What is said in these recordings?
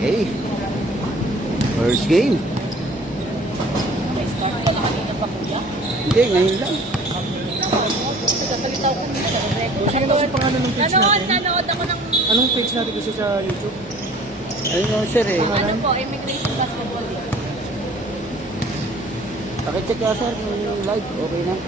Okay. First game. Hindi, ngayon lang. Sige na yung pangalan ng page natin. Nanood ako ng... Anong page natin gusto sa YouTube? Ayun sir eh. Ano po, immigration basketball. Pakicheck ka sir yung live. Okay na.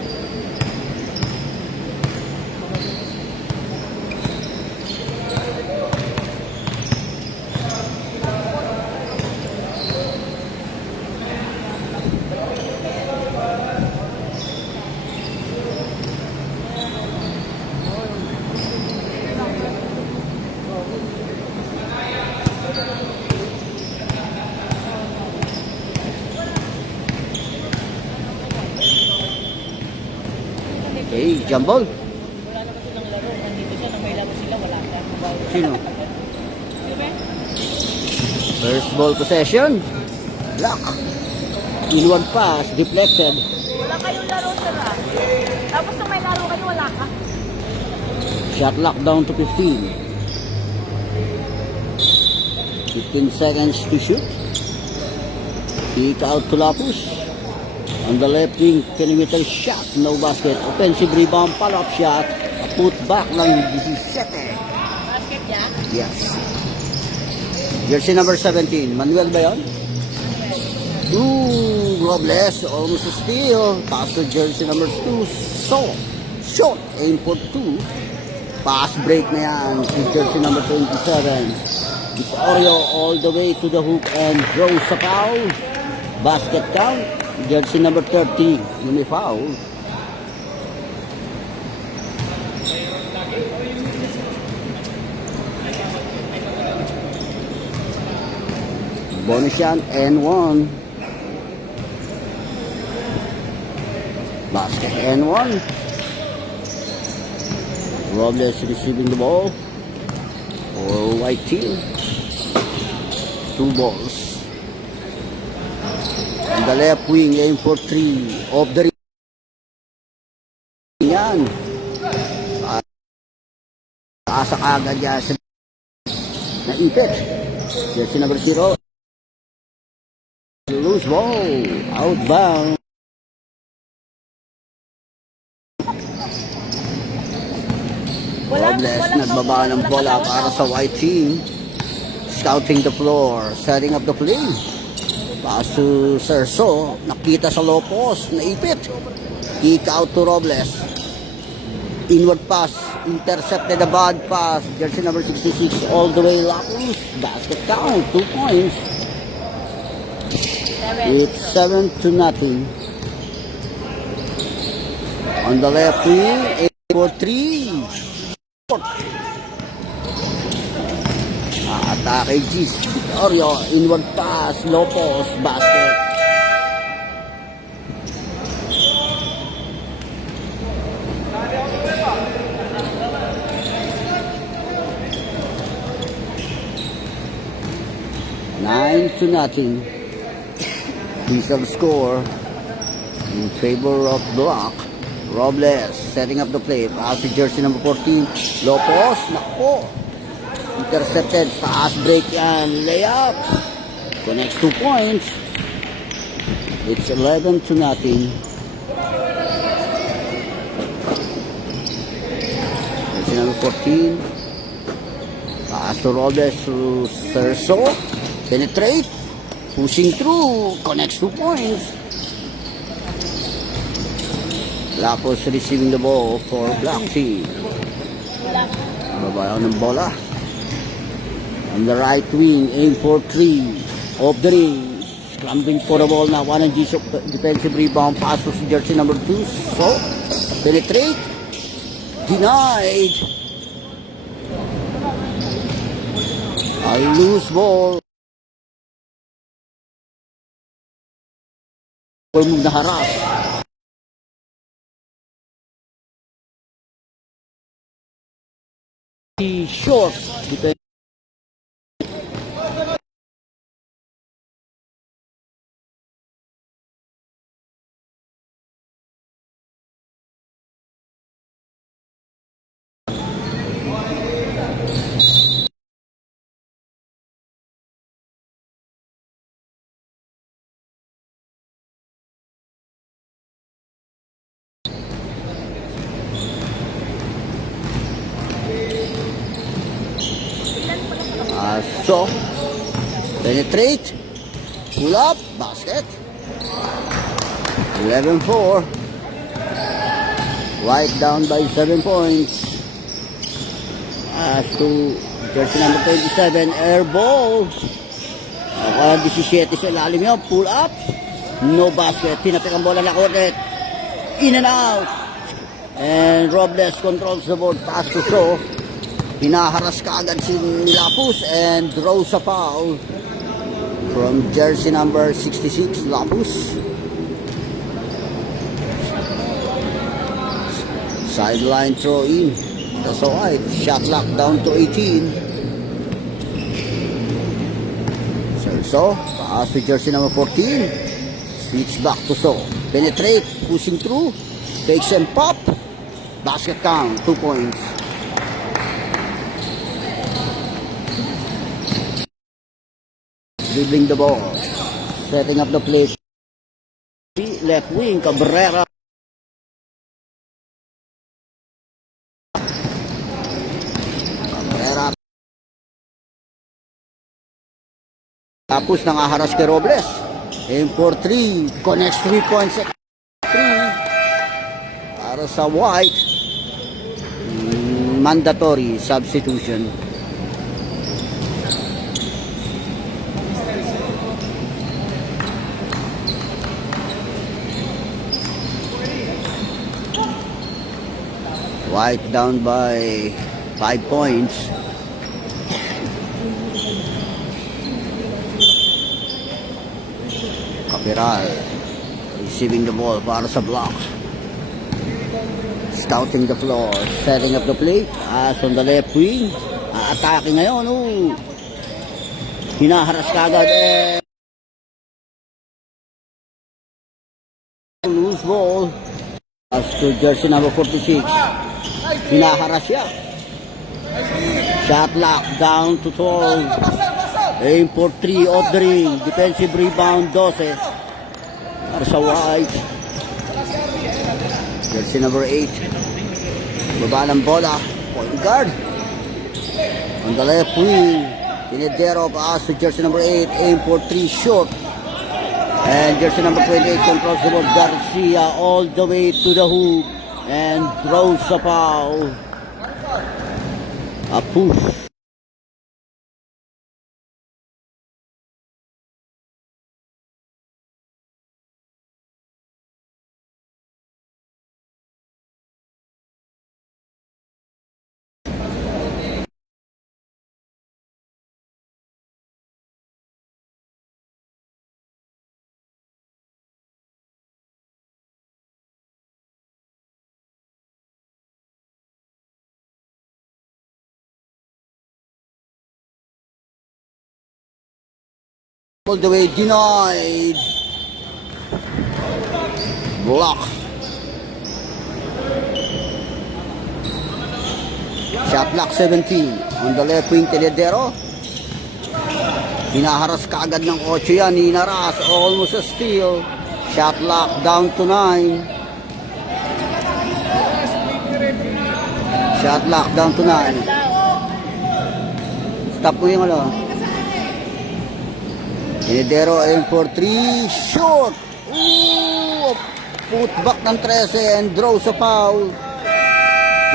Okay, jump ball. Wala naman silang laro. Nandito siya, na may laro sila, wala siya. Sino? Diba? First ball possession. Block. Inward pass, deflected. Wala kayong laro, sir, ah. Tapos nung may laro kayo, wala ka. Shot lock down to 15. 15 seconds to shoot. Kick out to Lapus. On the left wing, perimeter shot, no basket. Offensive rebound, follow-up shot. Put back ng 17. Basket niya? Yes. Jersey number 17. Manuel ba yun? Ooh, Robles, almost a steal. Pass to jersey number 2. So, shot, aim for 2. Pass break na yan to jersey number 27. Vittorio all the way to the hoop and throws a foul. Basket count. Jersey number 30, yung may foul. Bonus yan, N1. Basket N1. Robles receiving the ball. For white team. 2 balls. On the left wing, aim for 3. Off the ring. Yan. Taasa kagad yan sa naipit. Jersey number 0. Loose ball. Outbound. Robles nagbaba ng bola para sa white team. Scouting the floor. Setting up the play. Pass to Serso, nakita sa low post, naipit. Kick out to Robles. Inward pass, intercepted a bad pass. Jersey number 66, all the way Lapus. Basket count, 2 points. It's 7-0. On the left wing, 8 for 3. Atake Gis, Vittorio, inward pass, low post, basket. Nine to nothing. Piece of score in favor of Block. Robles setting up the play. Pass to jersey number 14. Low post, nakpo. Intercepted, pass break and layup. Connects 2 points. It's 11-0. Jersey number 14. Pass to Robles to Serso. Penetrate. Pushing through. Connects 2 points. Lapos receiving the ball for Black Team. Babayaw ng bola. On the right wing, aim for 3. Off the ring. Scrambling for the ball now. 1 and G defensive rebound. Pass to jersey number 2. So, penetrate. Denied. A loose ball. Move na harap. Short. So, penetrate. Pull up. Basket. 11-4. White down by 7 points. As to jersey number 27, air ball. 17 sa ilalim yun. Pull up. No basket. Tinapik ang bola na Cornet. In and out. And Robles controls the board. Pass to Shaw. Hinaharas ka agad si Lapus and draws a foul from jersey number 66, Lapus. Sideline throw in. That's all right. Shot clock down to 18. So, pass to jersey number 14. Switch back to So. Penetrate. Pushing through. Takes and pop. Basket count. 2 points. Dribbling the ball. Setting up the play. Left wing. Cabrera. Tapos nangaharas kay Robles. Aim for 3. Connects 3 points at 3. Para sa White. Mandatory substitution. White down by 5 points. Capiral receiving the ball para sa block. Scouting the floor, setting up the play. As on the left wing, atake ngayon. Hinaharas kagad loose ball. As to jersey number 46. Hinaharas siya. Shot lock down to 12. Aim for 3 off the ring. Defensive rebound 12. Para sa White. Jersey number 8. Baba ng bola. Point guard. On the left wing. Tinedero pass to jersey number 8. Aim for 3 short. And jersey number 28 controls the ball. Garcia all the way to the hoop. And throws a foul. A push. All the way denied. Block. Shot block 17. On the left wing, Teledero. Hinaharas kaagad ng 8 yan. Hinaras. Almost a steal. Shot lock down to 9. Shot lock down to 9. Stop mo yung ano. Teledero aim for 3. Short. Ooh! Put back ng 13 and draws a foul.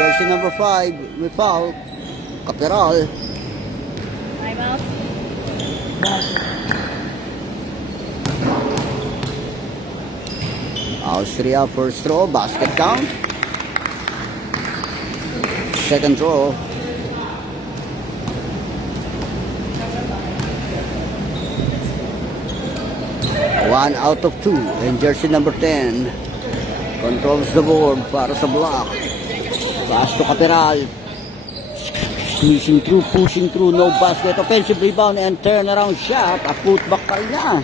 Jersey number 5 may foul. Capiral. Time out. Austria first throw. Basket count. Second throw. One out of 2. And jersey number 10 controls the board para sa block. Pass to Capiral. Squeezing through, pushing through, no basket. Offensive rebound and turnaround shot. A putback pa rin niya.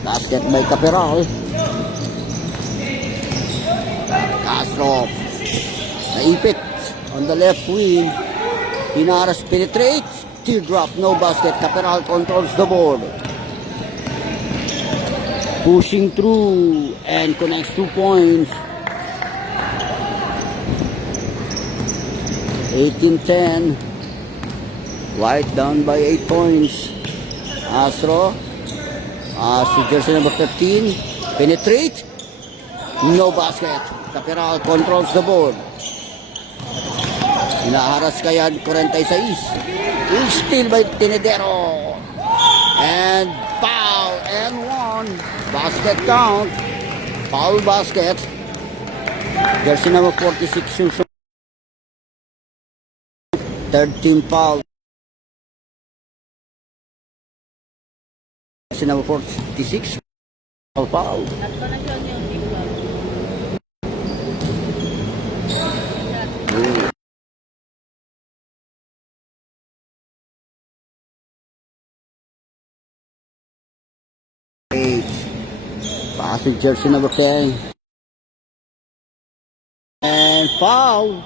Basket by Capiral. Castro. Naipit on the left wing. Hinaras penetrates. Teardrop, no basket. Capiral controls the board. Pushing through and connects 2 points. 18-10. White down by 8 points. Astro. Si jersey number 13. Penetrate. No basket. Capiral controls the board. Hinaharas kaya 46. Steal by Tinidero. And foul and one. Basket count. Foul basket. Jersey number 46 yung 13 foul. Jersey number 46 foul. Tatlo na siya yung big one. Pass to jersey number 10. And foul.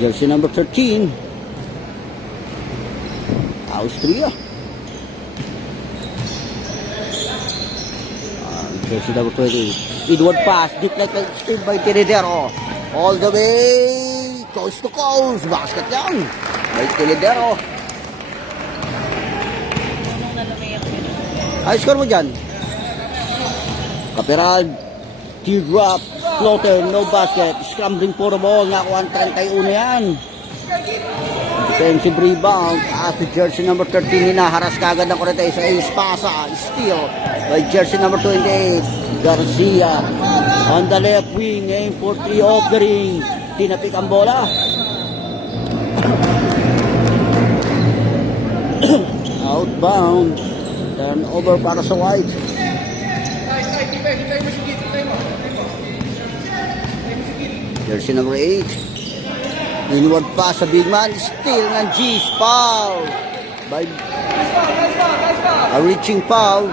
Jersey number 13. Austria. Jersey number 20. Edward pass. Deflected still by Tinidero. All the way. Coast to coast. Basket yan. By Tinidero. Nung nalumayak yun. Ay, score mo dyan. Capiral. Teardrop. Floater. No basket. Scrambling for the ball. Nakuha 31 yan. Defensive rebound. Si jersey number 13. Hinaharas kagad ng Cortez. Ace pasa. Steal by jersey number 28. Garcia. On the left wing. Aim for 3 off the ring. Tinapik ang bola. Outbound. Turnover para sa White. Jersey number 8. Inward pass sa big man. Steal ng G's. Foul. By a reaching foul.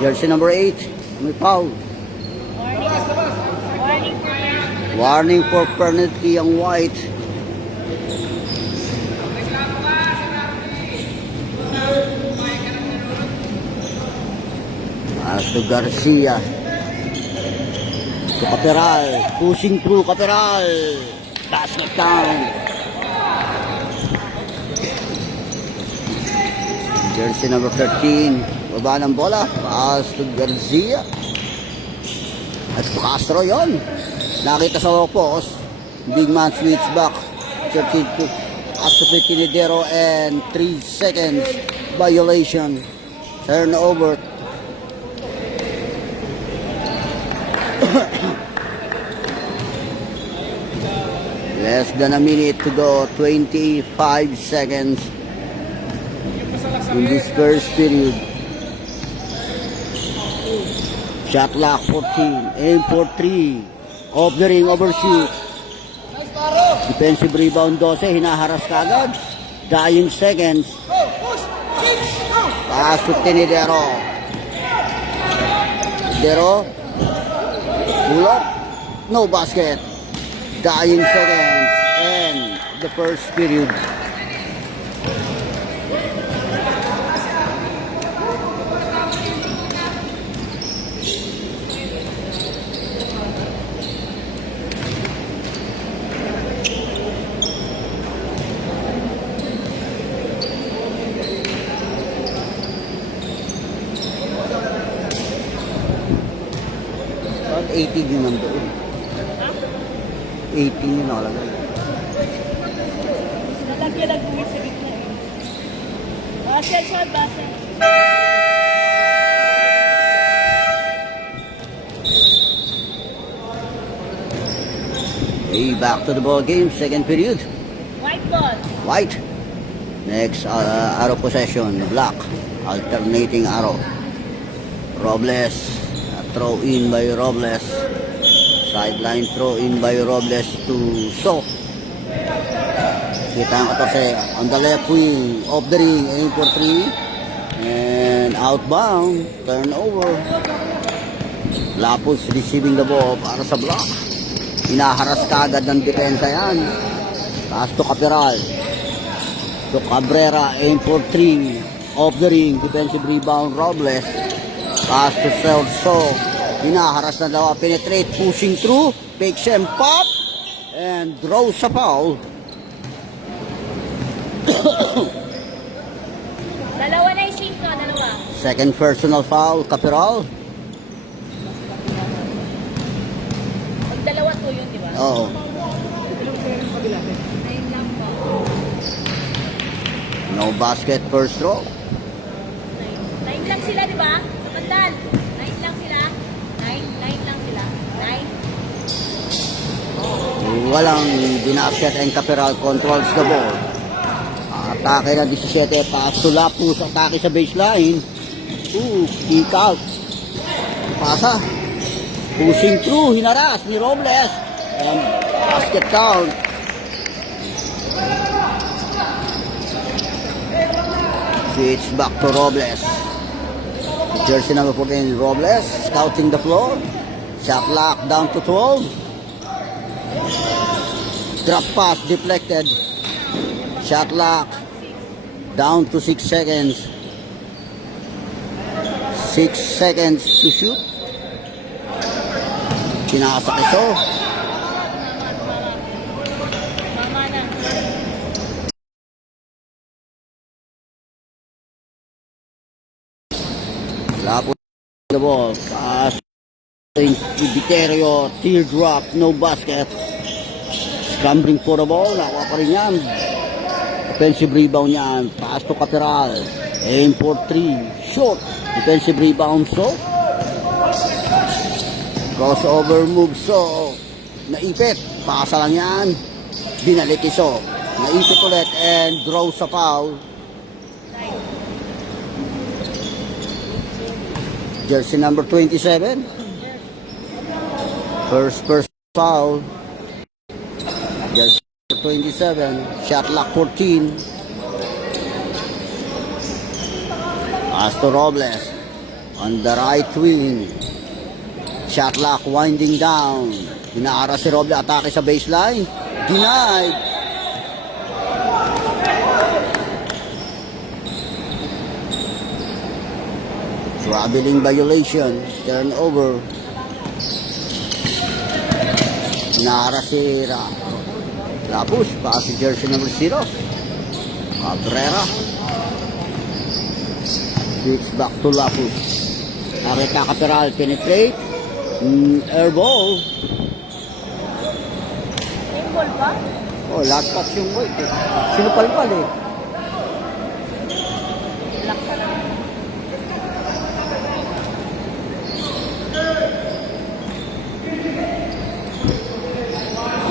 Jersey number 8. May foul. Warning for penalty ang White. To Garcia. To Capiral. Pushing through Capiral. Basket down. Jersey number 13. Baba ng bola. Pass to Garcia. At to Castro yun. Nakita sa post. Big man switch back. 13 to Astro Tinidero and 3 seconds. Violation. Turnover. Less than a minute to go. 25 seconds in this first period. Shot clock 14. Aim for 3. Off the ring, overshoot. Defensive rebound 12. Hinaharas kagad. Dying seconds. Pass to Tinidero. Tinidero. Pull up. No basket. Dying seconds. And the first period. About 18 yung nandoon. 18 yung nakalagay. Nalagyan ang buwit sa gitna eh. Shot, basket. Hey, back to the ball game. Second period. White ball. White. Next arrow possession. Black. Alternating arrow. Robles. Throw in by Robles. Sideline throw in by Robles to So. Kita ang 14 on the left wing. Off the ring. Aim for 3. And outbound. Turnover. Lapus receiving the ball para sa block. Inaharas kagad ng depensa yan. Pass to Capiral. To Cabrera. Aim for 3. Off the ring. Defensive rebound Robles. Pass to Celso. Hinaharas na daw, penetrate, pushing through, fakes and pop, and draws sa foul. Dalawa na yung sink, dalawa. Second personal foul, Capiral. Pag dalawa to yun, di ba? Oo. Ayun lang po. No basket first throw. Nine lang sila, di ba? Sa bandal. Nine lang sila. Nine lang sila. Nine. Walang binasket and Capiral controls the ball. Atake na 17, pass to Lapus, atake sa baseline. Kick out. Pasa. Pushing through, hinaras ni Robles. And basket count. Switch back to Robles. Jersey number 14, Robles, scouting the floor. Shot lock down to 12. Drop pass deflected. Shot lock down to 6 seconds. 6 seconds to shoot. Pinasa Iso. Mama na. Lapos the ball. Pass to Viterio. Teardrop. No basket. Scrambling for the ball. Nakuha pa rin yan. Defensive rebound yan. Pass to Capiral. Aim for 3. Short. Defensive rebound. So. Crossover move. So. Naipit. Pasa lang yan. Binalik Iso. Naipit ulit. And draw sa foul. Jersey number 27. First foul. Jersey number 27. Shot clock 14. Pass to Robles. On the right wing. Shot clock winding down. Inaara si Robles. Atake sa baseline. Denied. Traveling violation. Turnover. Nara si Lapus. Pass si jersey number 0. Cabrera. Switch back to Lapus. Nakita Capiral. Penetrate. Air ball. Yung ball ba? Oh, last pass yung white eh. Sinupalpal eh. Lock ka lang.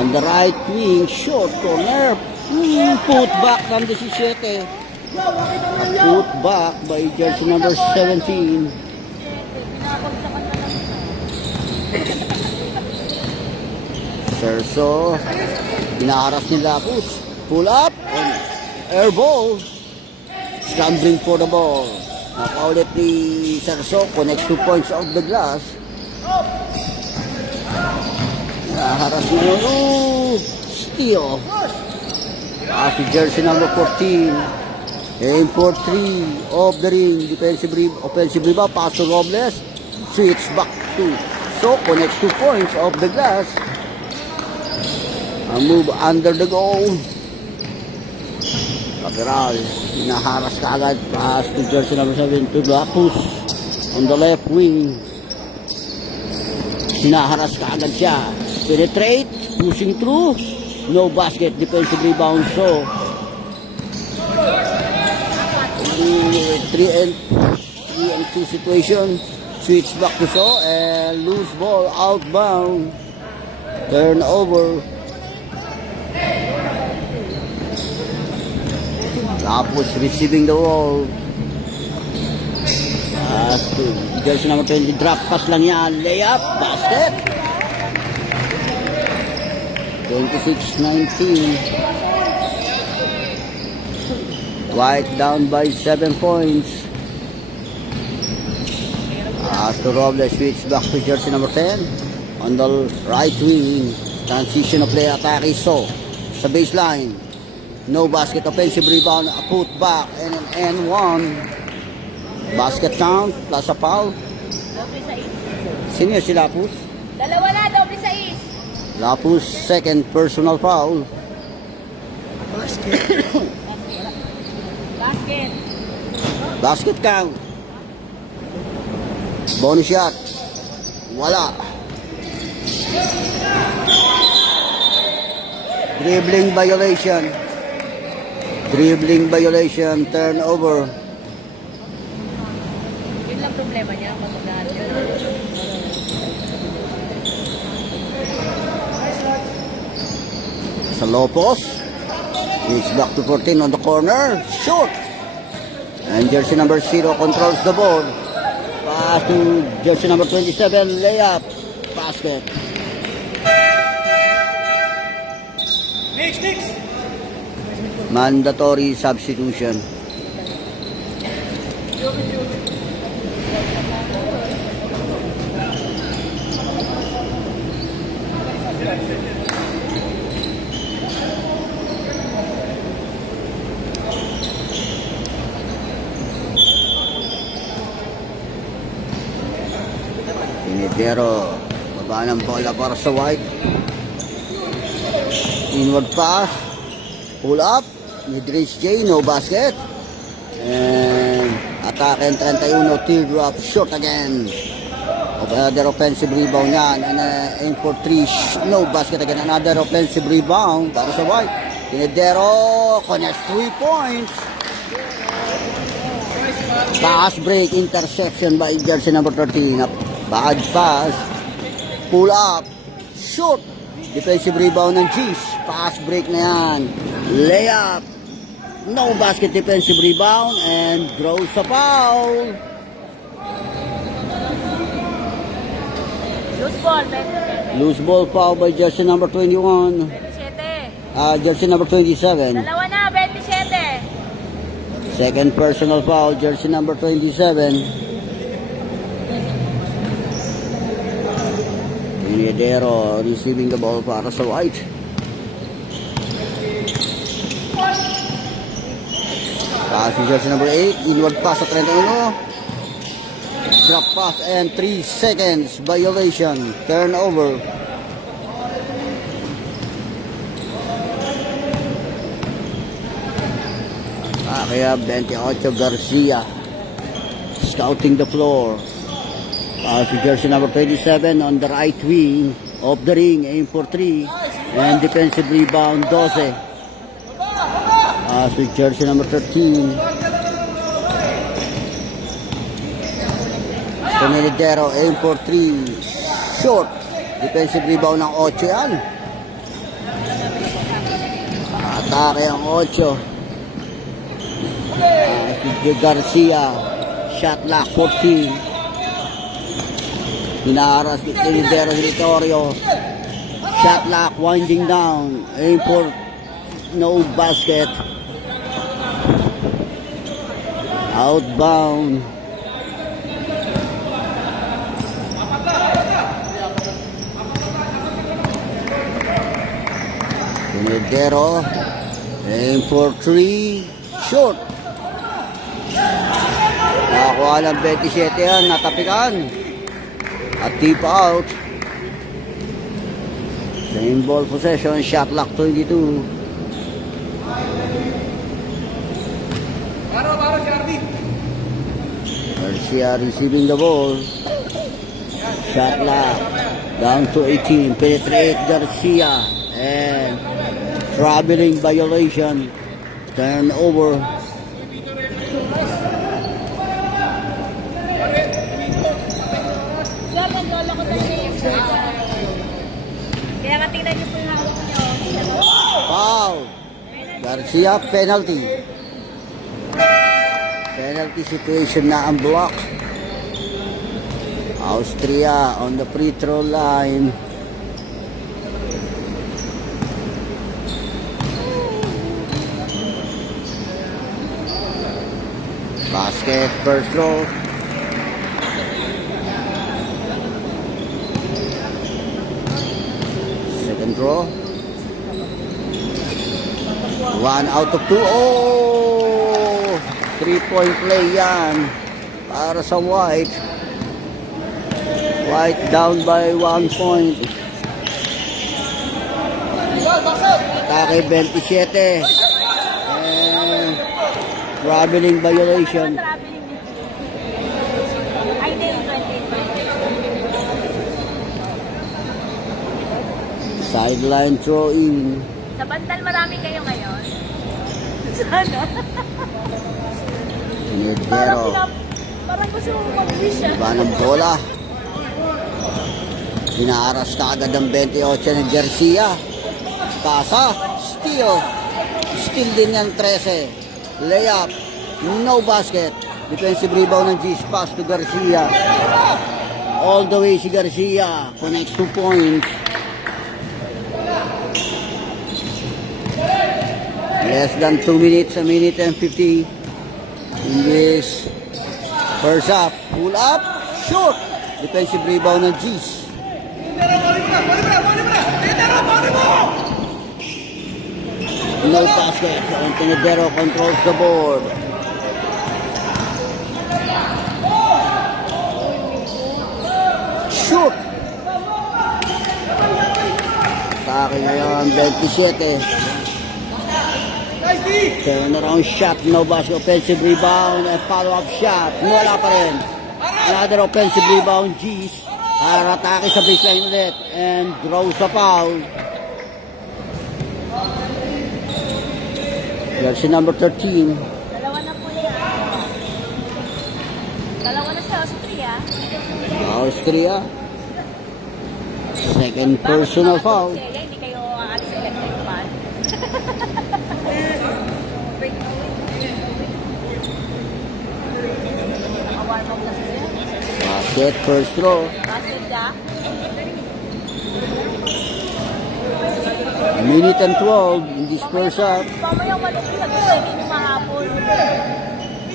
On the right wing, short corner. Put back from the 17. Put back by jersey number 17. Pinapagsakan na lang. Serso. Inaharas ni Lapus. Pull up. And air ball. Scrambling for the ball. Nakaulit ni Serso. Connects 2 points off the glass. Naharas na yun. Steal. Si jersey number 14. Aim for 3. Off the ring. Offensive rebound. Pass to Robles. Switch back to. So, connects 2 points off the glass. A move under the goal. Capiral. Hinaharas ka agad. Pass to jersey number 7. To Lapus. On the left wing. Hinaharas ka agad siya. Penetrate, pushing through, no basket, defensive rebound. So 3 and 2 situation. Switch back to So and loose ball outbound. Turnover. Tapos receiving the ball. Jersey number 20, drop pass lang yan. Layup, basket. 26-19. White down by 7 points. To Robles, switch back to jersey number 10. On the right wing, transition of play attack is So. Sa baseline. No basket, offensive rebound, a put back, and an N1. Basket count, plus a foul. Sino yun, si Lapus? Dalawa na, doble 6. Lapus, second personal foul. Basket. Basket. Basket count. Bonus shot. Wala. Dribbling violation. Dribbling violation. Turnover. Yun lang problema niya. Pagkagaan yun. Sa low post. It's back to 14 on the corner. Shoot. And jersey number 0 controls the ball. Pass to jersey number 27. Layup. Basket. Next. Mandatory substitution. Pinidero. Baba ng bola para sa White. Inward pass. Pull up. Mid-range J. No basket. And attack and 31. Teardrop. Short again. Another offensive rebound yan. And aim for 3. No basket again. Another offensive rebound para sa White. Pinidero. Connects 3 points. Pass break. Interception by jersey number 13. Bad pass. Pull up. Shoot. Defensive rebound ng G's. Pass break na yan. Layup. No basket, defensive rebound. And draws a foul. Loose ball, 27. Loose ball foul by jersey number 21. 27. Jersey number 27. Dalawa na, 27. Second personal foul, jersey number 27. Pinidero receiving the ball para sa White. Pass to jersey number 8. Inward pass sa 31. Drop pass and 3 seconds. Violation. Turnover. Kaya 28 Garcia. Scouting the floor. Pass to jersey number 27 on the right wing of the ring. Aim for 3. And defensive rebound 12. Pass to jersey number 13. Pinidero, aim for 3. Short. Defensive rebound ng 8 yan. Atake ang 8. Garcia. Shot lock 14. Hinaharas ni Pinidero Victorio. Shot lock winding down. Aim for no basket. Outbound. Pinidero. Aim for 3. Short. Nakakuha ng 27 yan. Natapikan. At tip out. Same ball possession. Shot lock 22. Garcia receiving the ball. Shot lock. Down to 18. Penetrate Garcia. And traveling violation. Turnover. Sir, nagwala ko tayo yung kaya nga tingnan niyo po yung hawak niyo. Foul. Garcia, penalty. Penalty situation na ang block. Austria on the free throw line. Basket, first row. Second row. 1 out of 2. Oh! 3-point play yan para sa White. White down by 1 point. Atake 27. And traveling violation. Traveling din. Ay, hindi, 20. Sideline throw in. Sa bandal marami kayo ngayon. Sana. Tinidero. Parang gusto mong mag-wish ah. Iba ng bola. Pinaaras ka agad ng 28 ng Garcia. Pasa. Steal. Steal din ng 13. Layup. No basket. Defensive rebound ng G's. Pass to Garcia. All the way si Garcia. Connects 2 points. Less than 2 minutes, a minute and 50 in this first up. Pull up, shoot. Defensive rebound ng G's. No basket. Tinidero controls the board. Shoot. Sa akin ngayon, 27. Turnaround shot, no basket, offensive rebound, and follow-up shot. Wala pa rin. Another offensive rebound, G's. Atake sa baseline ulit, and draws the foul. Jersey number 13. Dalawa na po yan. Dalawa na sa Austria. Austria. Second personal foul. Hindi kayo aalis sa ganito pa. Nakawarm up na siya. Basket, first throw. Basket ka. Minute and 12 in this first up. Mamaya malupit sa gusto, hindi nyo mahapon.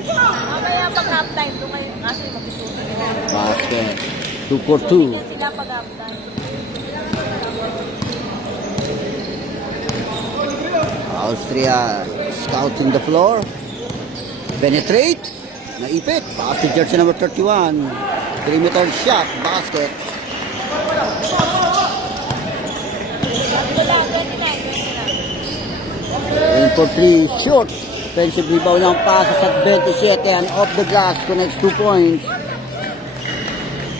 Mamaya pag halftime, doon kayo kasi mag-isuto. Basket. 2 for 2. Hindi sila pag halftime. Austria scouting the floor. Penetrate. Naipit. Pass to jersey number 31. Perimeter shot. Basket. In for 3. Short. Offensive rebound ng passes at 27 and off the glass connects 2 points.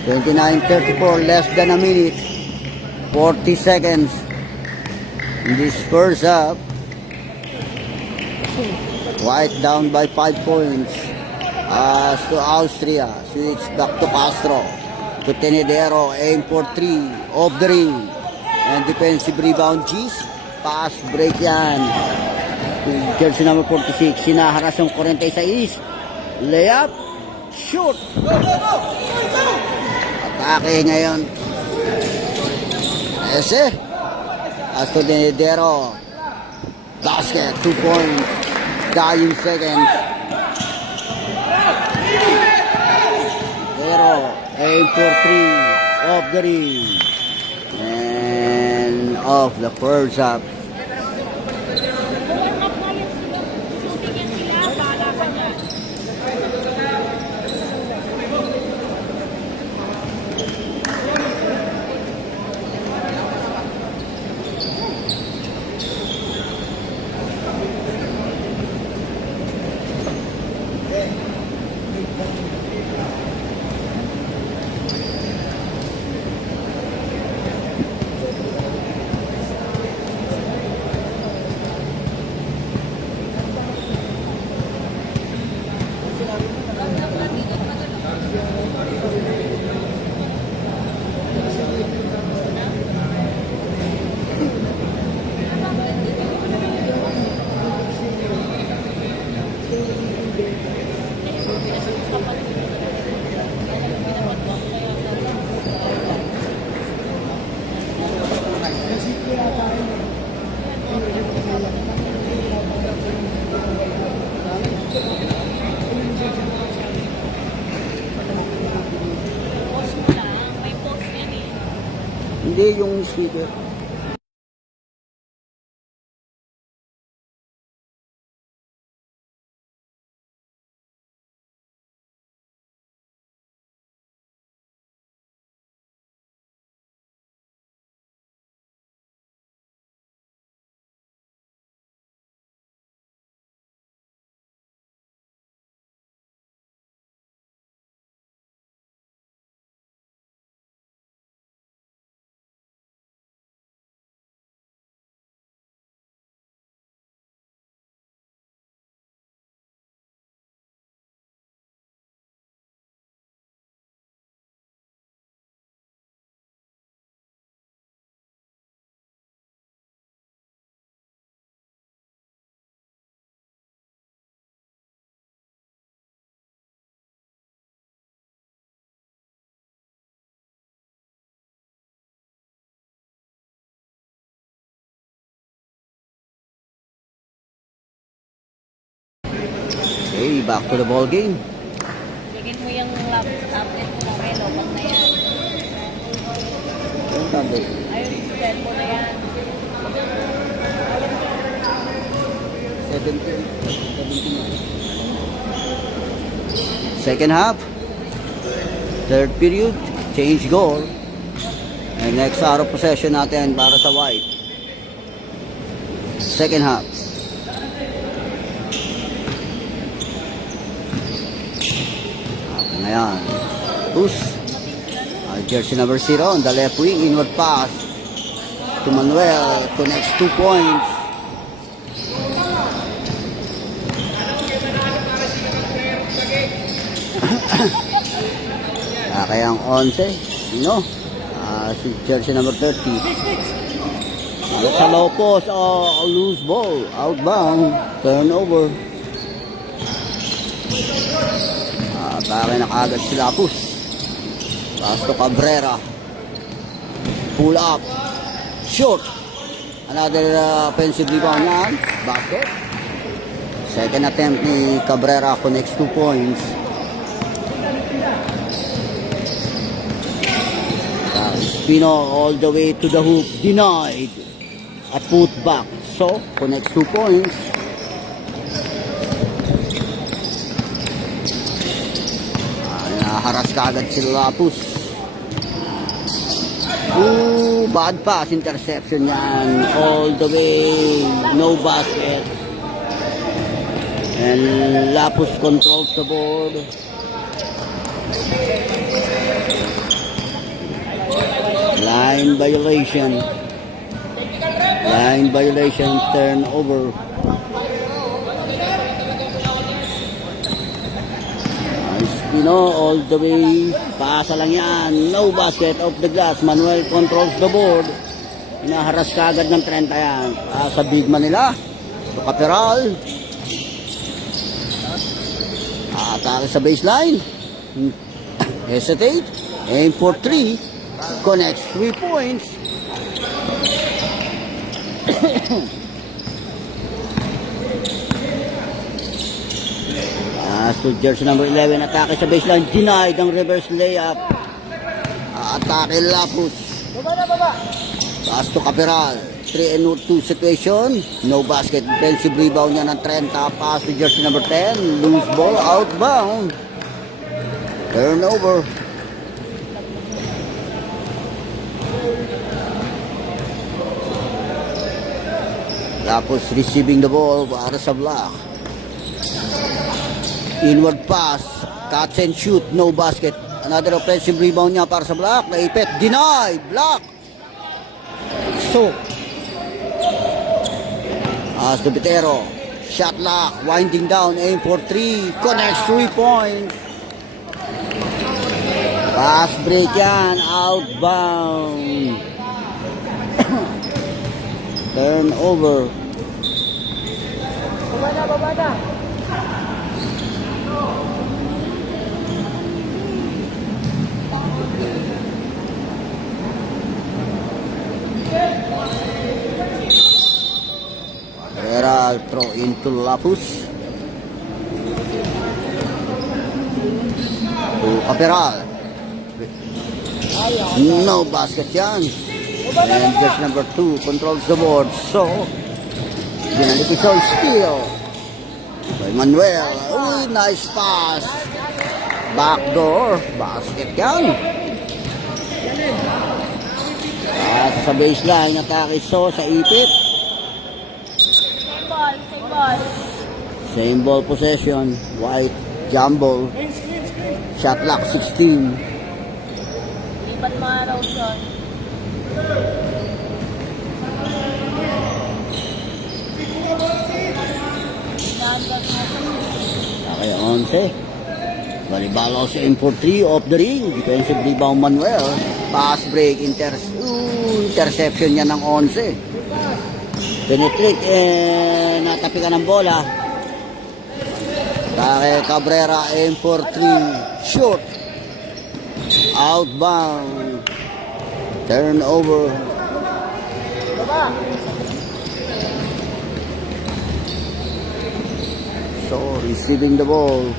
29-34. Less than a minute. 40 seconds. In this first up. White down by 5 points. As to Austria. Switch back to Castro. To Tinidero. Aim for 3. Off the ring. And defensive rebound G's. Pass break yan. To jersey number 46. Sinaharas yung 46. Layup. Shoot. Atake ngayon. Ese. As to Tinidero. Basket. 2 points. Dying seconds. Pero aim for 3 off the ring. And off the first up. Hindi yung speaker. back to the ball game. Tigin mo yung tablet mo, Melo, pag na yan. Yung tablet. Ayun, yung cellphone na yan. 17. Second half. Third period. Change goal. And next out of possession natin para sa White. Second half. Ayan. Push. Jersey number 0 on the left wing. Inward pass to Manuel. Connects 2 points. Kaya ang 11. Si jersey number 30. Sa low post. Loose ball. Outbound. Turnover. Para nakagad sila Lapus. Pass to Cabrera. Pull up. Shoot. Another offensive rebound yan. Basket. Second attempt ni Cabrera connects 2 points. Espino all the way to the hoop. Denied. At put back. So, connects 2 points. Naharas kaagad si Lapus. Bad pass. Interception yan. All the way. No basket. And Lapus controls the board. Line violation. Line violation. Turnover. All the way. Pasa lang yan. No basket off the glass. Manuel controls the board. Inaharas ka agad ng 30 yan. Sa big man nila. So, Caperal. Atake sa baseline. Hesitate. Aim for 3. Connects 3 points. So jersey number 11, atake sa baseline, denied ang reverse layup. Atake Lapus. Pass to Caperal. 3-2 situation. No basket. Defensive rebound niya ng 30. Pass to jersey number 10. Loose ball, outbound. Turnover. Lapus receiving the ball para sa block. Inward pass, catch and shoot, no basket. Another offensive rebound niya para sa block. Naipit, denied, block. So, Subitero, shot lock, winding down, aim for 3, connects 3 points. Pass break yan, outbound. Turnover. Babada. Herald throw into Lapus. To Caperal. No basket yan. And just number 2 controls the board. So, Ginalipito steal by Manuel. Uy, nice pass. Backdoor. Basket yan. Sa baseline, atake So sa ipit. Same ball possession. White, jumbo. Shot lock 16. Lipat mga raw yun. Okay, 11. Balibalo sa aim for 3 off the ring. Defensive rebound Manuel. Pass break. Interception niya ng 11. Penetrate. Natapikan ng bola. Kaya Cabrera aim for 3. Shoot. Outbound. Turnover. Serso receiving the ball.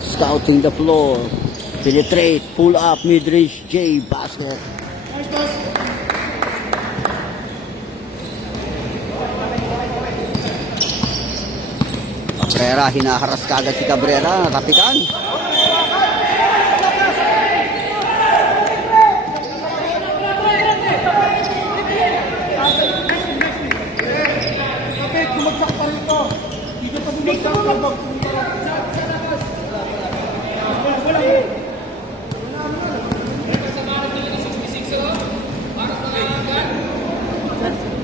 Scouting the floor. Penetrate. Pull up. Mid-range. J. Basket. Cabrera. Hinaharas kagad si Cabrera. Kapitan. Kapit, bumagsak pa rito. Dito pa bumagsak pa.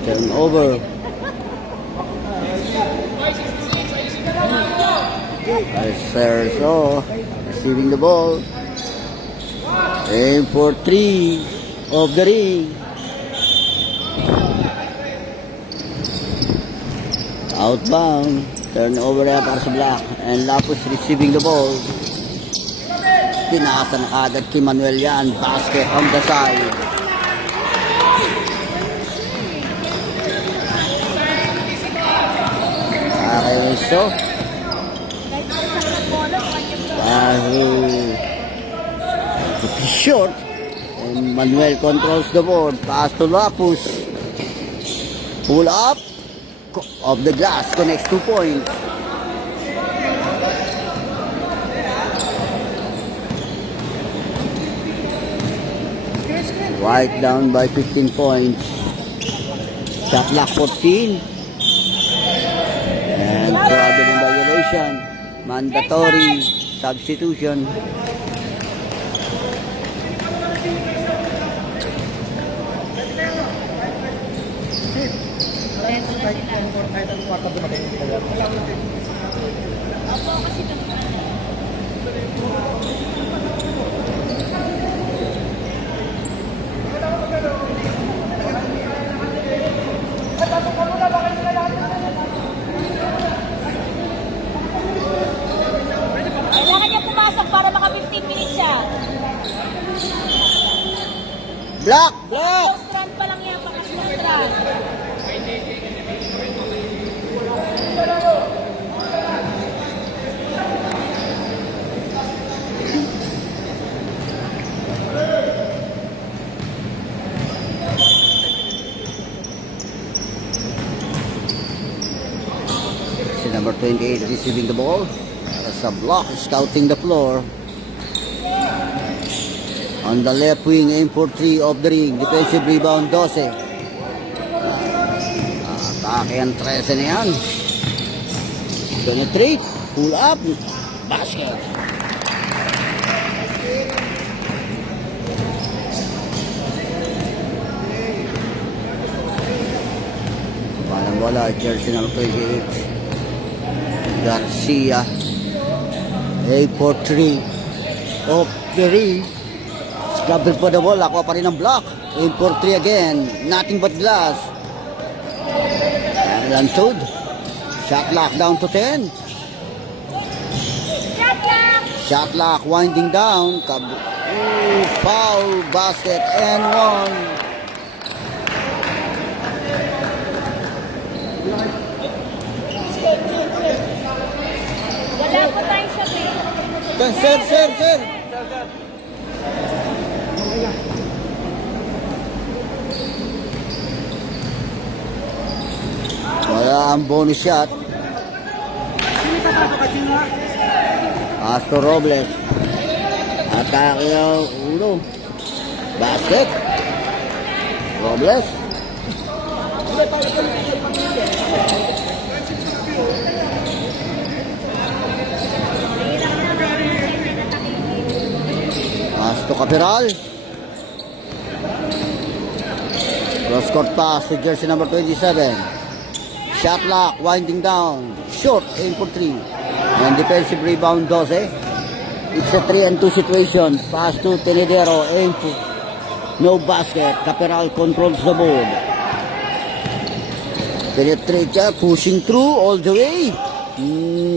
Turnover. Serso receiving the ball. Aim for 3 of the ring. Outbound. Turnover na para sa Black. And Lapus receiving the ball. Tinasa na agad kay Manuel yan. Basket on the side. Okay, so short. And Manuel controls the board. Pass to Lapus. Pull up. Of the glass. Connects 2 points. White down by 15 points. Shot clock 14. And traveling violation. Mandatory substitution. Kailangan niya pumasok para maka 15 minutes siya. Black! Black! First run pa lang yan, baka first run. Si number 28 receiving the ball. As a block, scouting the floor. On the left wing, aim for 3 of the ring. Defensive rebound, 12. Atake ang 13 na yan. Penetrate. Pull up. Basket. Parang wala. Jersey number 28. Garcia. Aim for 3 of the ring. Scrubber for the ball. Ako pa rin ang block. Aim for 3 again. Nothing but glass. Lansod. Shot clock down to 10. Shot lang! Shot clock winding down. Foul. Basket and 1. Wala pa tayo sa play. Sir. Wala ang bonus shot. Astro Robles. Atake ang ulo. Basket. Robles. Astro Capiral. Cross court pass to jersey number 27. Shot clock winding down. Short, aim for 3. And defensive rebound, 12. It's a 3-and-2 situation. Pass to Tenedero, aim for no basket. Capiral controls the board. Penetrate, pushing through all the way.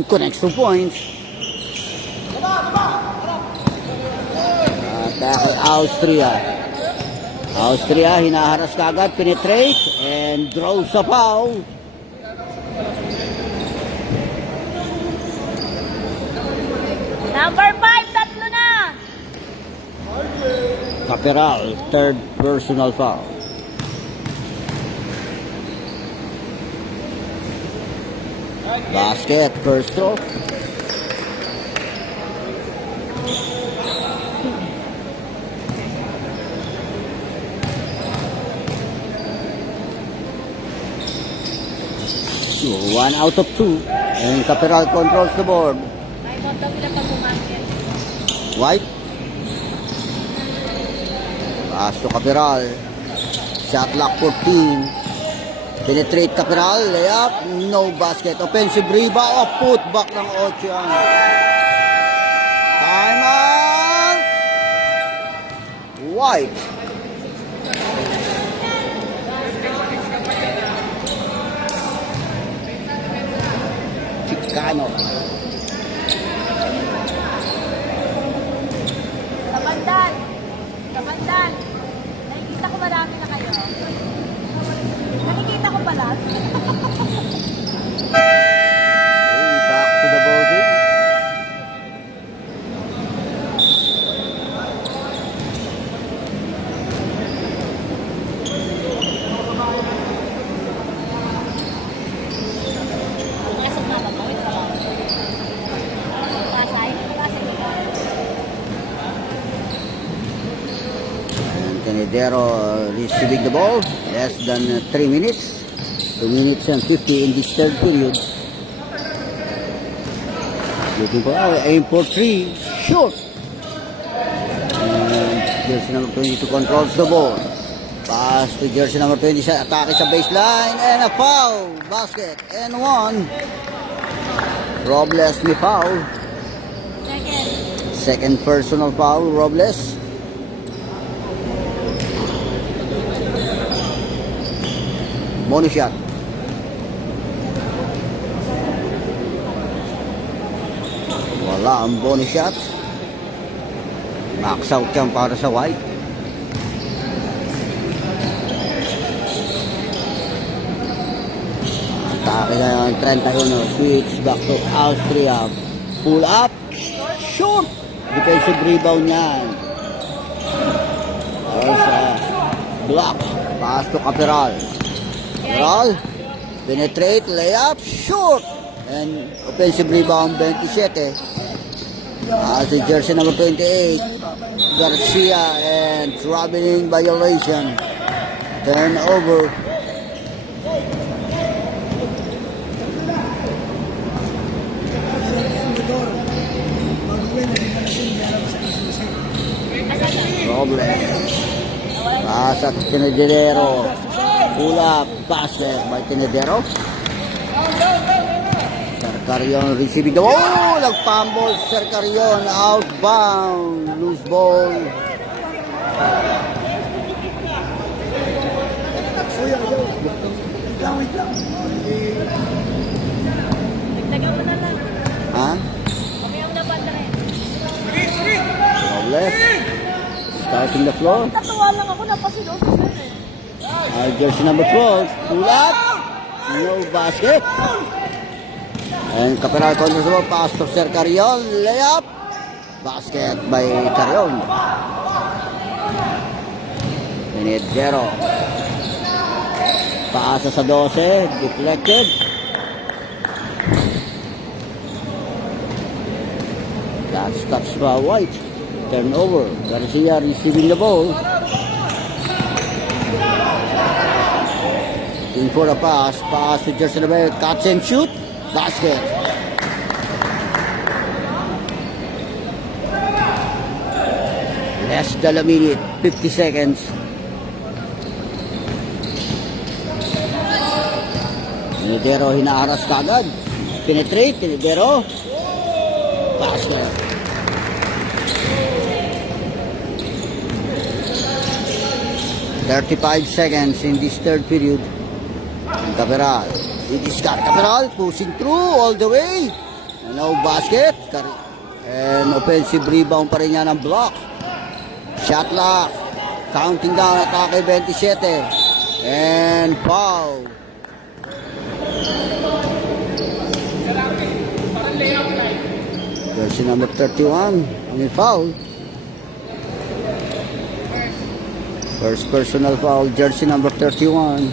Connects 2 points. Tackle Austria. Austria, hinaharas kagad, penetrate, and draws a foul. Number 5, tatlo na. Caperal, third personal foul. Basket, first stroke. So, 1 out of 2. And Caperal controls the board. May monta sila pag bumakit. White. Pass to Caperal. Shot clock 14. Penetrate Caperal. Layup. No basket. Offensive rebound. Put back ng Ocean. Time out. White. Chicano. Sa bandal. Sa bandal. Nakikita ko marami na kayo. Nakikita ko pala. Okay, back to the ball game. Pasok na ba? Wait pa lang. Pasay? Pasay ba? And Tenedero receiving the ball. Less than 3 minutes. 2 minutes and 50 in this third period. Looking for aim for 3. Shoot. And jersey number 22 controls the ball. Pass to jersey number 20. Atake sa baseline. And a foul. Basket. And 1. Robles may foul. Second. Second personal foul. Robles. Bonus shot. Wala ang bonus shot. Max out yan para sa White. Atake na yung 31. Switch back to Austria. Pull up. Shoot. Defensive rebound yan. Sa block. Pass to Caperal. Caperal. Penetrate. Layup. Shoot. And offensive rebound 27. Si jersey number 28. Garcia and traveling violation. Turnover. Problem. Pass at Tenedero. Pull up. Basket by Tenedero. Sercarion receiving the ball. Nagpambol. Sercarion outbound. Loose ball. Nagtagal mo na lang. Ha? Kami ang nabanda rin. Robles. Starting the floor. Tatawa lang ako. Napasunod. Jersey number 12. Pull up. No basket. And Caperal controls the ball. Pass to Sercarion. Layup. Basket by Carrion. Tenedero. Paasa sa 12. Deflected. That's touch by White. Turnover. Garcia receiving the ball. In for a pass. Pass to Jersey number 8. Catch and shoot. Basket. Less than a minute. 50 seconds. Tenedero hinaharas kagad. Penetrate. Tenedero. Basket. "35 seconds in this third period. And Caperal. It is Caperal pushing through all the way. No basket. And offensive rebound pa rin yan ang block. Shot lock. Counting down. Atake 27. And foul. Jersey Jersey number 31. Ang foul. First personal foul, jersey number 31.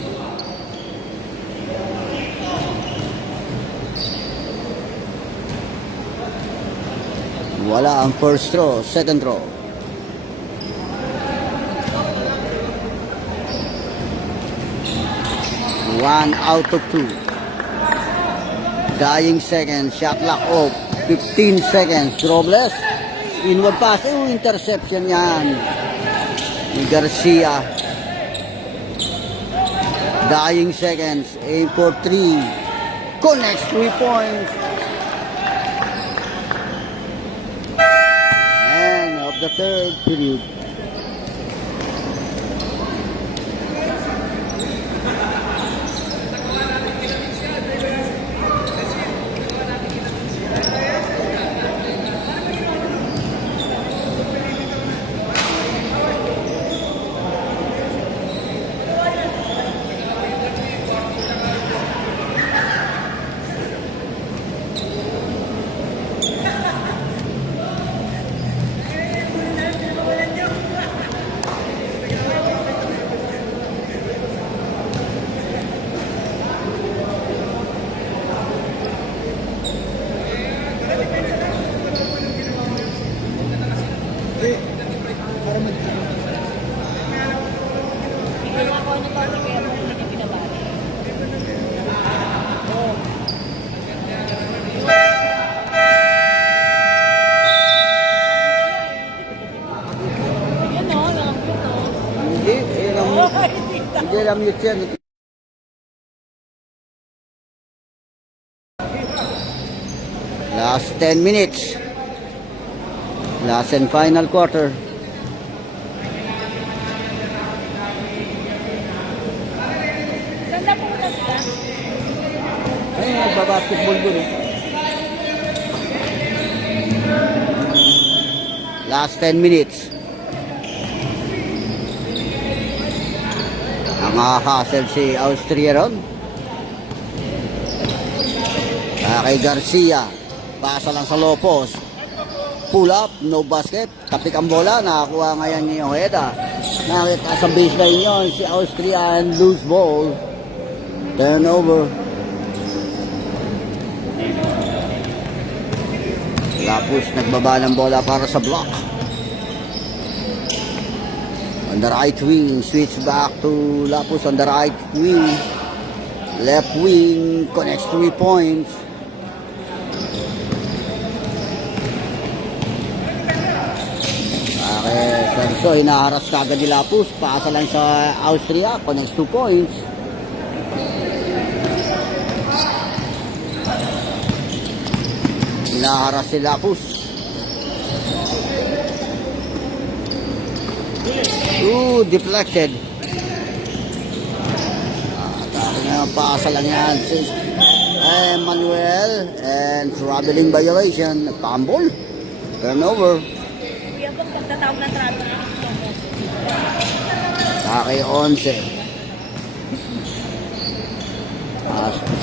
Wala ang first throw, second throw. One out of two. Dying seconds, shot clock off. 15 seconds. Robles. Inward pass. Interception yan. Ni Garcia. Dying seconds. Aim for 3. Connects 3 points. End of the third period. Ikaw nga ako nito, kaya mo hindi niya pinabali. Yan o, nakapit o. Hindi, hindi lang mute yan. Last 10 minutes. Last and final quarter. Saan na pumunta sila? Ay, nagbabasketball dun eh. Last 10 minutes. Ang hustle si Austria ron. Kay Garcia. Pasa lang sa Lopos. Pull up, no basket. Tapik ang bola. Nakakuha ngayon ni Ojeda. Nakita sa baseline yun si Austria and loose ball. Turnover. Lapus nagbaba ng bola para sa block. On the right wing, switch back to Lapus on the right wing. Left wing, connects 3 points. So, hinaharas ka agad ni Lapus. Paasa lang sa Austria, connects 2 points. Hinaharas si Lapus. Deflected. Paasa lang yan si Emmanuel. And traveling violation. Fumble. Turnover. Kuya, pag pagtatawag ng travel ng Kay 11.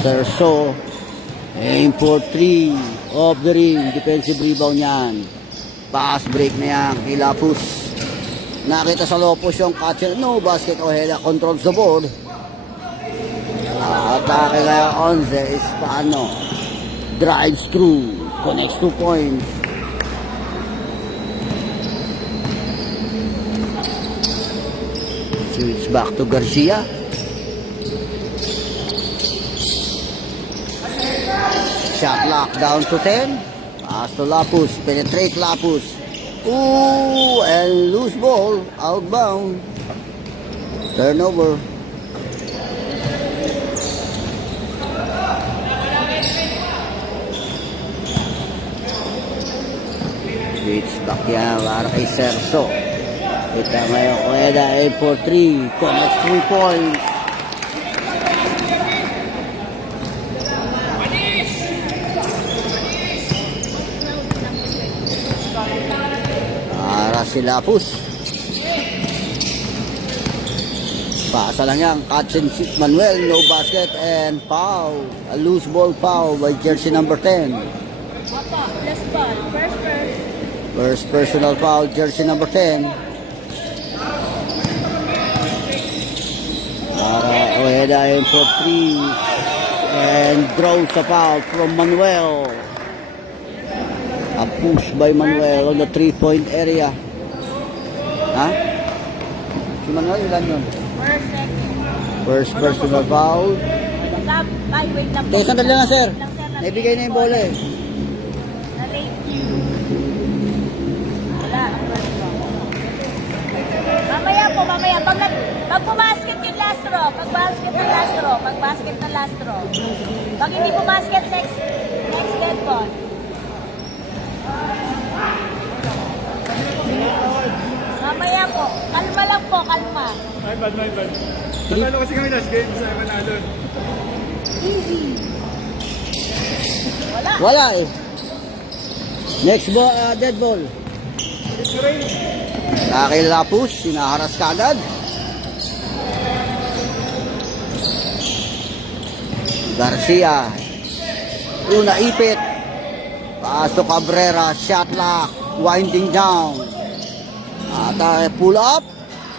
Serso. Aim for 3. Off the ring. Defensive rebound yan. Pass break na yan. Kay Lapus. Nakita sa Lopos yung catcher. No basket. Ojeda controls the board. Atake kay 11 is paano. Drives through. Connects 2 points. Switch back to Garcia. Shot lock down to 10. Pass to Lapus. Penetrate Lapus. And loose ball. Outbound. Turnover. Switch back yan para kay Serso. Kita ngayon, Ojeda, aim for 3. Connects 3 points. Para si Lapus. Pasa lang yan. Catch and shoot Manuel. No basket and foul. A loose ball foul by jersey number 10. Apa, last ball. First First personal foul, jersey number 10. Ojeda in for 3. And draws a foul from Manuel. A push by Manuel on the 3-point area. Ha? Si Manuel, ilan yun? First, second. First personal foul. Sab, ay, wait lang. Teka, sandali lang, sir. Wait lang, sir. Naibigay na yung bola eh. Na-late. Wala, ang first row. Mamaya po, mamaya. Pag pumasket yung last row, pag basket ng last row, pag basket ng last row. Pag hindi pumasket, next dead ball. Mamaya po. Kalma lang po, kalma. My bad. Natalo kasi kami last game sa Manalo. Easy. Wala. Wala eh. Next ball, dead ball. Kay Lapus, sinaharas ka agad. Garcia. Yung naipit. Pasok Cabrera, shot lock, winding down. At pull up.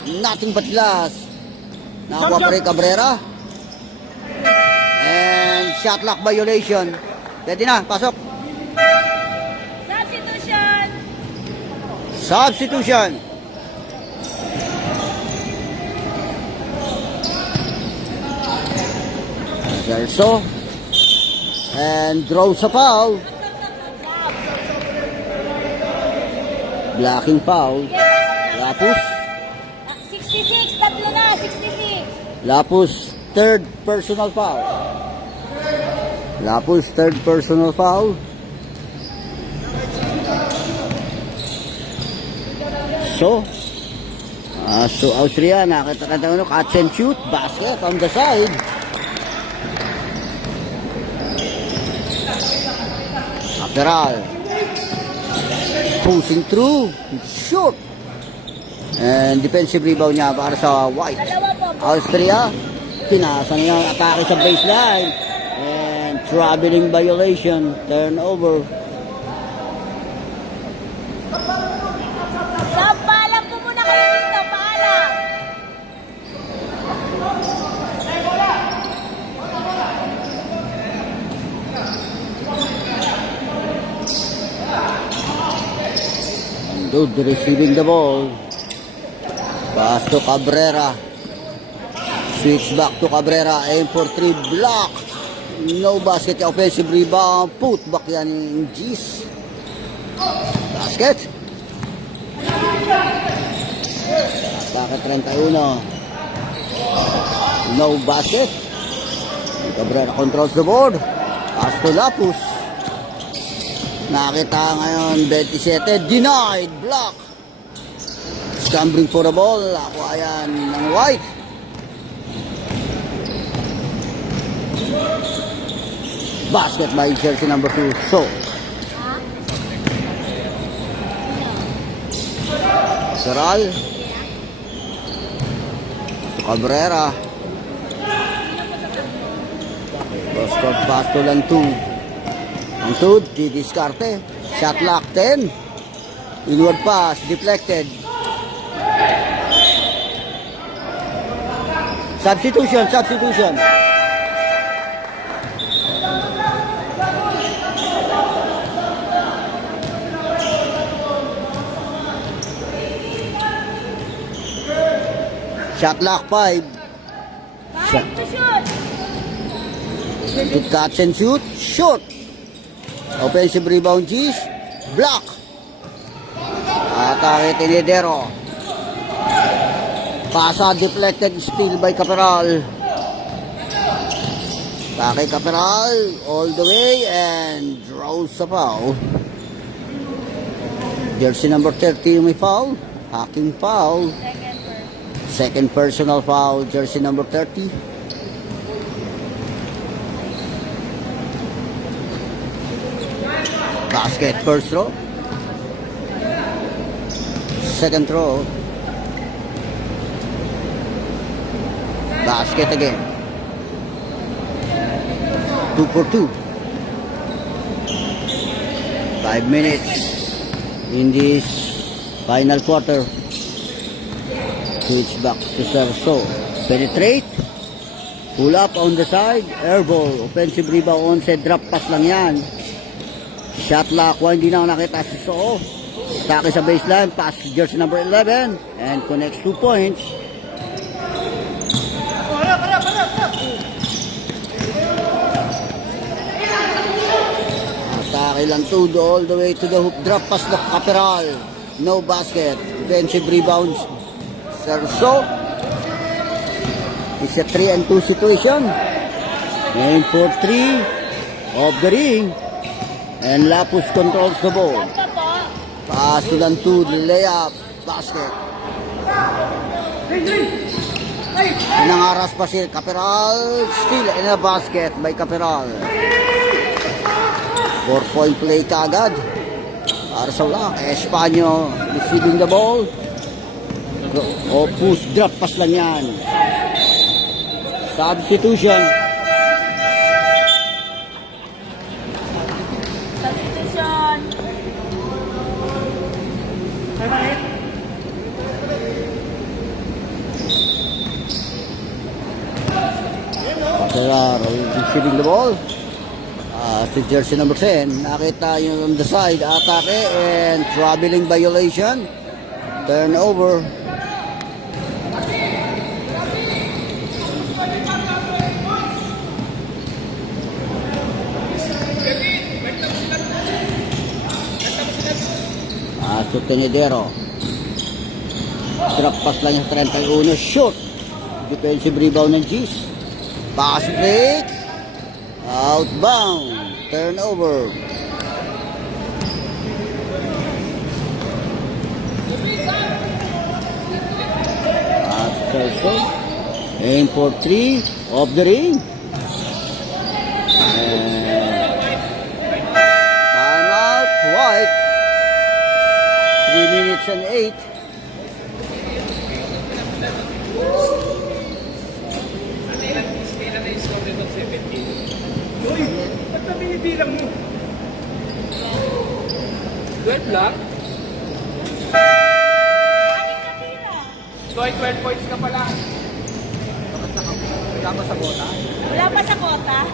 Nothing but glass. Nakakuha pa rin Cabrera. And shot lock violation. Pwede na, pasok. Substitution. Substitution. Celso. And draws a foul. Blocking foul. Lapus. 66, tatlo na, 66. Lapus, third personal foul. Lapus, third personal foul. So Austria, nakita catch and shoot, basket on the side. Lateral. Pushing through, shoot. And defensive rebound niya para sa White. Dalawa po. Austria, pinasa niya ang atake sa baseline. And traveling violation, turnover. Sab, paalam po muna kayo dito, paalam. Dude receiving the ball. Pass to Cabrera. Switch back to Cabrera. Aim for 3. Block. No basket. Offensive rebound. Put back yan yung G's. Basket. Basket 31. No basket. Cabrera controls the board. Pass to Lapus. Nakita ngayon 27. Denied. Block. Scrambling for the ball. Ako ayan ng White. Basket by jersey number 2. So. Seral. Cabrera. Cross-court pass to Lantud. Lantud, didiskarte. Shot lock 10. Inward pass, deflected. Substitution. Shot lock 5. Time to shoot. To catch and shoot. Shoot. Offensive rebound G's. Block. Atake Tinidero. Pasa deflected. Steal by Caperal. Atake Caperal. All the way and draws a foul. Jersey number 30 may foul. Hacking foul. Second personal foul, jersey number 30. Basket, first throw. Second throw. Basket again. 2 for 2. 5 minutes. in this final quarter. Switch back to Serso. Penetrate. Pull up on the side. Air ball. Offensive rebound. Onside drop pass lang yan. Shot lock. Hindi na ako nakita si So. Atake sa baseline. Pass to jersey number 11. And connects 2 points. Atake lang 2 all the way to the hoop. Drop pass na Caperal. No basket. Offensive rebounds. Serso. It's a 3-2 situation. And for 3 of the ring. And Lapus controls the ball. Saan ka po? Pass to Lantud, layup, basket. Nangaras pa si Caperal. Still in a basket by Caperal. 4-point play kagad. Para sa wala. Espanyo receiving the ball. Push, drop pass lang yan. Substitution. Substitution. Caperal receiving the ball. Si jersey number 10. Nakita yung on the side. Atake and traveling violation. Turnover. Sa Tenedero. Drop pass lang yung 31. Shoot. Defensive rebound ng G's. Pass break. Outbound. Turnover. Pass Serso. Aim for 3 of the ring. Timeout. White. 3 minutes and 8. Uy, ba't na binibilang mo? 12 lang? So, 12 points ka pala. Wala pa sa bota? Wala pa sa kota?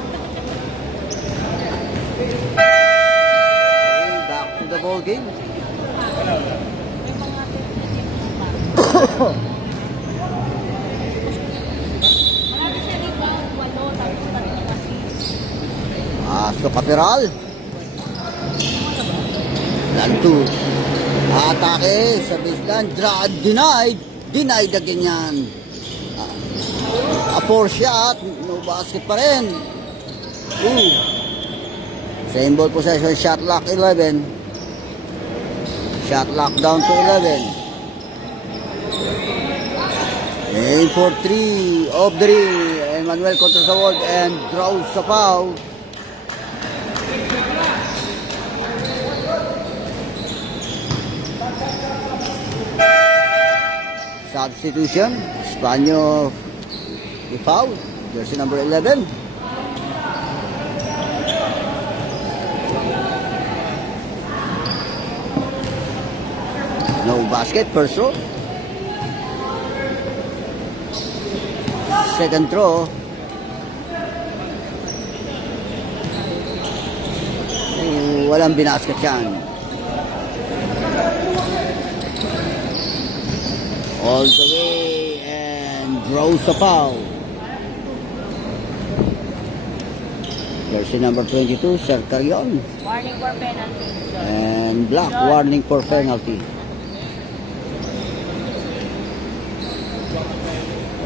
Back to the ball game. Marami siya rebound, 8, tapos 3 assist. So Caperal. Lantu. Atake sa baseline. Denied. Denied again yan. A 4 shot. No basket pa rin. Same ball possession. Shot lock 11. Shot lock down to 11. Aim for 3 of the ring. And Manuel controls the wall and draws the foul. Substitution. Espanyo the foul. Jersey number 11. No basket, first row. Second throw. Walang binasket yan. All the way and draws a foul. Jersey number 22, Sercarion. Warning for penalty. And black warning for penalty.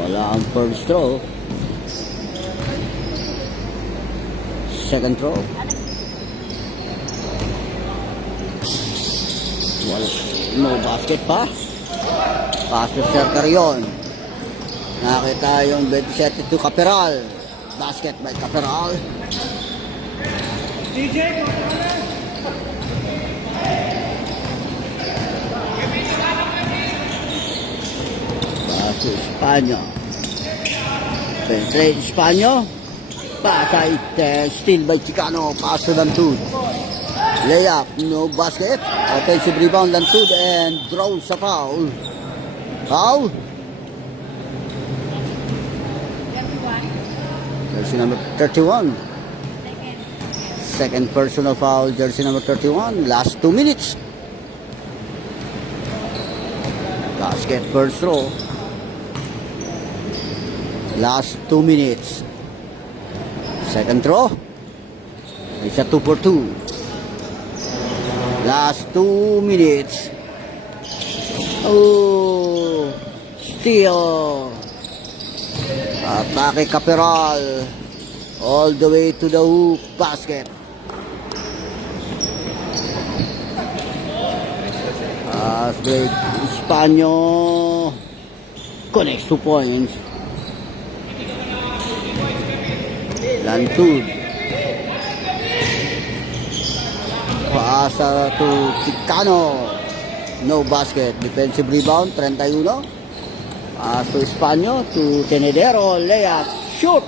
Wala ang first throw. Second throw. Wala. No basket pa. Pass to Sercarion. Nakita yung 27 to Caperal. Basket by Caperal. DJ, Pass to Espanyo. Penetrate Espanyo. Pass ay steal by Chicano. Pass to Dantud. Layup, no basket. Offensive rebound, Lantud, and draws sa foul. Foul. Jersey number 31. Second personal foul, jersey number 31. Last 2 minutes. Basket first throw. Last 2 minutes. Second throw. It's a 2 for 2. Last 2 minutes. Oh, steal. Atake Caperal. All the way to the hoop basket. Fast break. Espanyol connects 2 points. Lantud. Paasa to Chicano. No basket. Defensive rebound, 31. Pass to Espanyol to Tenedero. Layup. Shoot.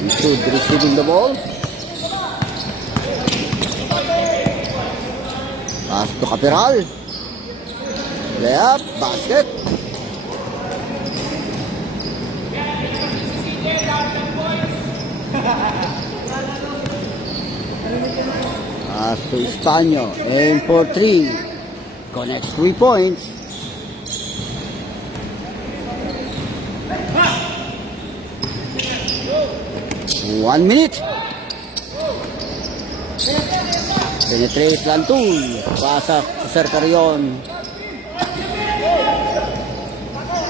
Lantud receiving the ball. Pass to Caperal. Layup. Basket. Pass to Espanyol. Aim for 3. Connects 3 points. One minute. Penetrate Lantud. Pasa sa Sir Carrion.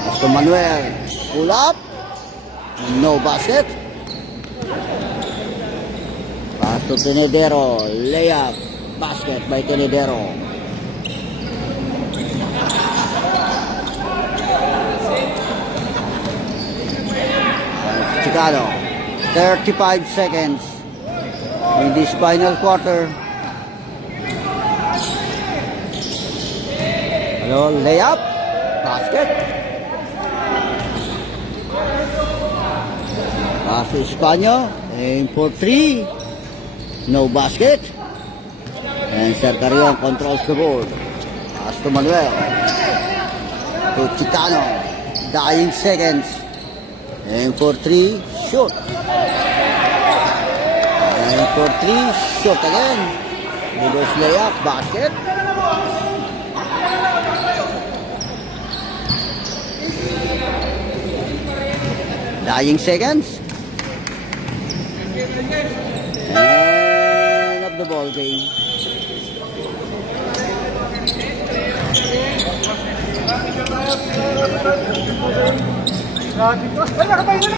Pass to Manuel. Pull up. No basket. Pass to Tenedero. Layup. Basket by Tenedero. Chicano. 35 seconds in this final quarter. Hello, layup. Basket. Pass to Espanyol. Aim for 3. No basket. And Sir Carrion controls the board. Pass to Manuel. To Chicano. Dying seconds. Aim for 3. Shoot. Aim for 3. Shoot again. Reverse layup. Basket. Dying seconds. End of the ball game. Grabe ko. Ay, nakatayo na.